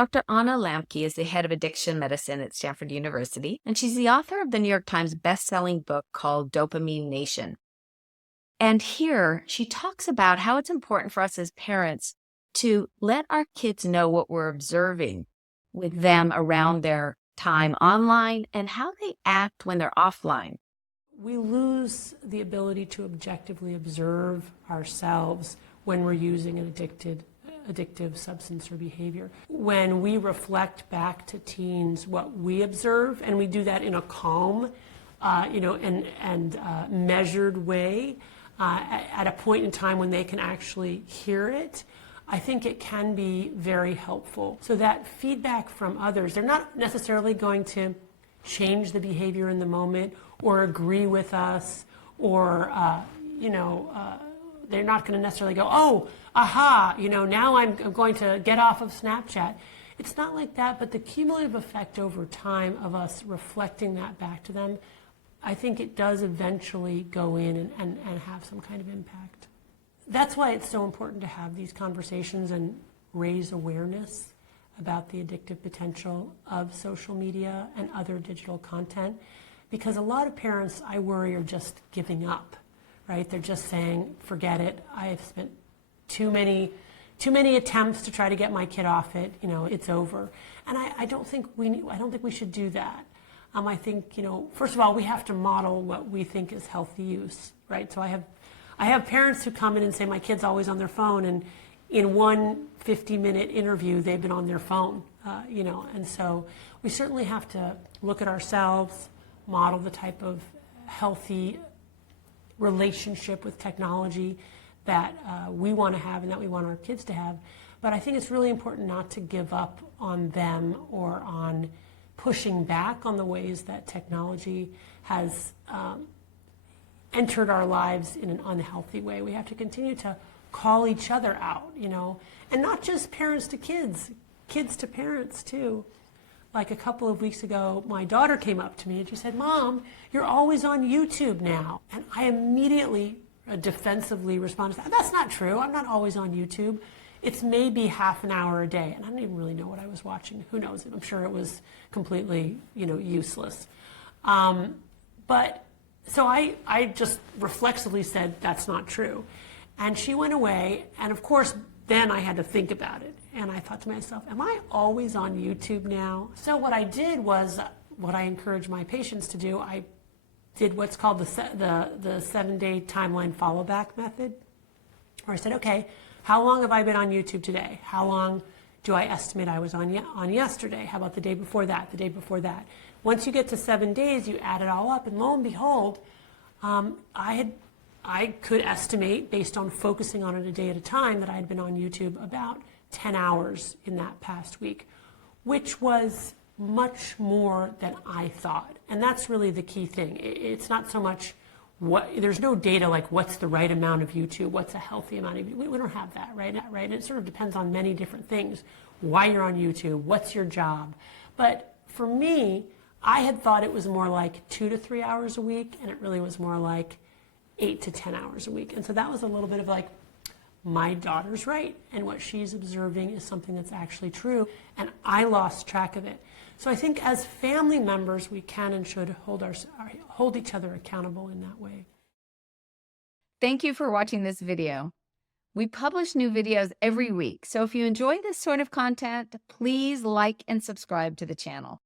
Dr. Anna Lembke is the head of addiction medicine at Stanford University, and she's the author of the New York Times best-selling book called Dopamine Nation. And here she talks about how it's important for us as parents to let our kids know what we're observing with them around their time online and how they act when they're offline. We lose the ability to objectively observe ourselves when we're using an addictive substance or behavior. When we reflect back to teens what we observe, and we do that in a calm, and measured way, at a point in time when they can actually hear it, I think it can be very helpful. So that feedback from others, they're not necessarily going to change the behavior in the moment or agree with us, or they're not going to necessarily go, oh, aha, now I'm going to get off of Snapchat. It's not like that, but the cumulative effect over time of us reflecting that back to them, I think it does eventually go in and have some kind of impact. That's why it's so important to have these conversations and raise awareness about the addictive potential of social media and other digital content, because a lot of parents, I worry, are just giving up, right? They're just saying, forget it. I have spent too many attempts to try to get my kid off it. It's over. And I don't think we should do that. I think, first of all, we have to model what we think is healthy use, right? So I have parents who come in and say, my kid's always on their phone, and in one 50-minute interview, they've been on their phone, and so we certainly have to look at ourselves, model the type of healthy relationship with technology that we want to have and that we want our kids to have. But I think it's really important not to give up on them or on pushing back on the ways that technology has entered our lives in an unhealthy way. We have to continue to call each other out, and not just parents to kids, kids to parents too. Like a couple of weeks ago, my daughter came up to me and she said, Mom, you're always on YouTube now. And I immediately defensively responded, that's not true. I'm not always on YouTube. It's maybe half an hour a day. And I don't even really know what I was watching. Who knows? I'm sure it was completely, useless. But so I just reflexively said, that's not true. And she went away. And of course, then I had to think about it. And I thought to myself, am I always on YouTube now? So what I did was what I encourage my patients to do. I did what's called the 7-day timeline follow back method, where I said, okay, how long have I been on YouTube today? How long do I estimate I was on yesterday? How about the day before that, the day before that? Once you get to 7 days, you add it all up, and lo and behold, I could estimate, based on focusing on it a day at a time, that I had been on YouTube about 10 hours in that past week, which was much more than I thought. And that's really the key thing. It's not so much there's no data like what's the right amount of YouTube, what's a healthy amount of YouTube. We don't have that, right? And it sort of depends on many different things. Why you're on YouTube, what's your job. But for me, I had thought it was more like 2 to 3 hours a week, and it really was more like 8 to 10 hours a week. And so that was a little bit of like, my daughter's right, and what she's observing is something that's actually true, and I lost track of it. So I think as family members, we can and should hold each other accountable in that way. Thank you for watching this video. We publish new videos every week, so if you enjoy this sort of content, please like and subscribe to the channel.